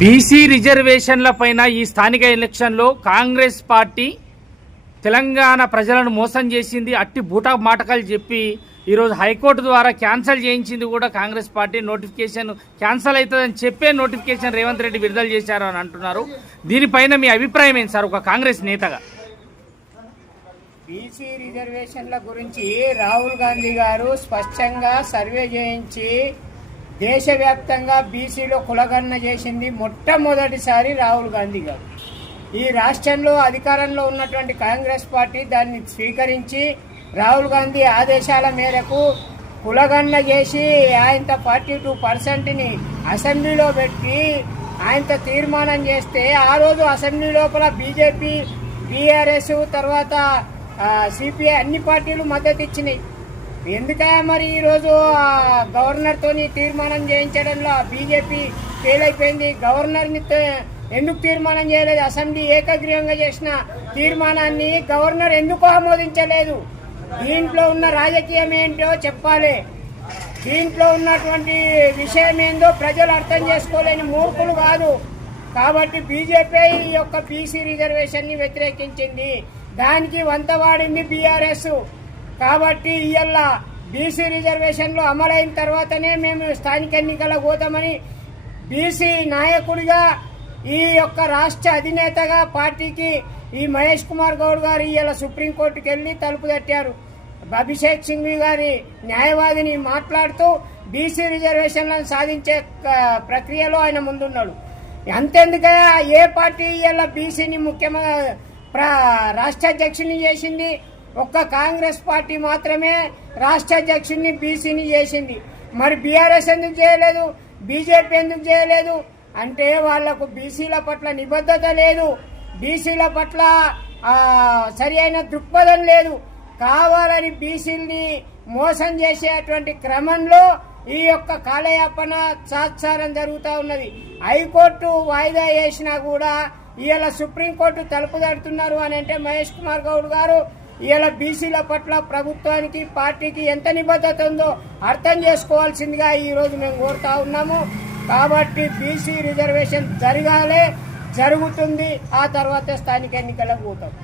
BC రిజర్వేషన్ల పైన ఈ స్థానిక ఎలక్షన్లో కాంగ్రెస్ పార్టీ తెలంగాణ ప్రజలను మోసం చేసింది. అట్టి బూటా మాటకాలు చెప్పి ఈరోజు హైకోర్టు ద్వారా క్యాన్సిల్ చేయించింది కూడా కాంగ్రెస్ పార్టీ. నోటిఫికేషన్ క్యాన్సిల్ అవుతుందని చెప్పే నోటిఫికేషన్ రేవంత్ రెడ్డి విడుదల చేశారు అని అంటున్నారు. దీనిపైన మీ అభిప్రాయం ఏంటి సార్, ఒక కాంగ్రెస్ నేతగా? బీసీ రిజర్వేషన్ల గురించి రాహుల్ గాంధీ గారు స్పష్టంగా సర్వే చేయించి దేశవ్యాప్తంగా బీసీలో కులగణన చేసింది మొట్టమొదటిసారి రాహుల్ గాంధీ గారు. ఈ రాష్ట్రంలో అధికారంలో ఉన్నటువంటి కాంగ్రెస్ పార్టీ దాన్ని స్వీకరించి రాహుల్ గాంధీ ఆదేశాల మేరకు కులగణన చేసి ఆయనతో 42%ని అసెంబ్లీలో పెట్టి ఆయనతో తీర్మానం చేస్తే ఆ రోజు అసెంబ్లీ లోపల బీజేపీ, బీఆర్ఎస్, తర్వాత సిపిఐ అన్ని పార్టీలు మద్దతు ఇచ్చినాయి. ఎందుకయ్యా మరి ఈరోజు గవర్నర్తో తీర్మానం చేయించడంలో బీజేపీ ఫెయిల్ అయిపోయింది? గవర్నర్ని ఎందుకు తీర్మానం చేయలేదు? అసెంబ్లీ ఏకగ్రీవంగా చేసిన తీర్మానాన్ని గవర్నర్ ఎందుకు ఆమోదించలేదు? దీంట్లో ఉన్న రాజకీయం ఏంటో చెప్పాలి. దీంట్లో ఉన్నటువంటి విషయం ఏందో ప్రజలు అర్థం చేసుకోలేని మూర్ఖులు కాదు. కాబట్టి బీజేపీ ఈ యొక్క బీసీ రిజర్వేషన్ని వ్యతిరేకించింది. దానికి వంతవాడింది బీఆర్ఎస్. కాబట్టి ఇవాళ బీసీ రిజర్వేషన్లు అమలైన తర్వాతనే మేము స్థానిక ఎన్నికలకు పోతామని బీసీ నాయకుడిగా, ఈ యొక్క రాష్ట్ర అధినేతగా పార్టీకి ఈ మహేష్ కుమార్ గౌడ్ గారు ఇవాళ సుప్రీంకోర్టుకు వెళ్ళి తలుపు తట్టారు. అభిషేక్ సింఘ్వి గారి న్యాయవాదిని మాట్లాడుతూ బీసీ రిజర్వేషన్లను సాధించే ప్రక్రియలో ఆయన ముందున్నాడు. అంతెందుకయ్యా, ఏ పార్టీ ఇవాళ బీసీని ముఖ్యంగా రాష్ట్ర అధ్యక్షుని చేసింది? ఒక్క కాంగ్రెస్ పార్టీ మాత్రమే రాష్ట్ర అధ్యక్షుడిని బీసీని చేసింది. మరి బీఆర్ఎస్ ఎందుకు చేయలేదు? బీజేపీ ఎందుకు చేయలేదు? అంటే వాళ్లకు బీసీల పట్ల నిబద్ధత లేదు, బీసీల పట్ల సరి అయిన దృక్పథం లేదు. కావాలని బీసీల్ని మోసం చేసేటువంటి క్రమంలో ఈ యొక్క కాలయాపన సాత్సారం జరుగుతూ ఉన్నది. హైకోర్టు వాయిదా వేసినా కూడా ఇవాళ సుప్రీంకోర్టు తలుపు తడుతున్నారు అని అంటే మహేష్ కుమార్ గౌడ్ గారు ఇవాళ బీసీల పట్ల ప్రభుత్వానికి, పార్టీకి ఎంత నిబద్ధత ఉందో అర్థం చేసుకోవాల్సిందిగా ఈరోజు మేము కోరుతా ఉన్నాము. కాబట్టి బీసీ రిజర్వేషన్ జరగాలి, జరుగుతుంది. ఆ తర్వాత స్థానిక ఎన్నికలకు పోతాం.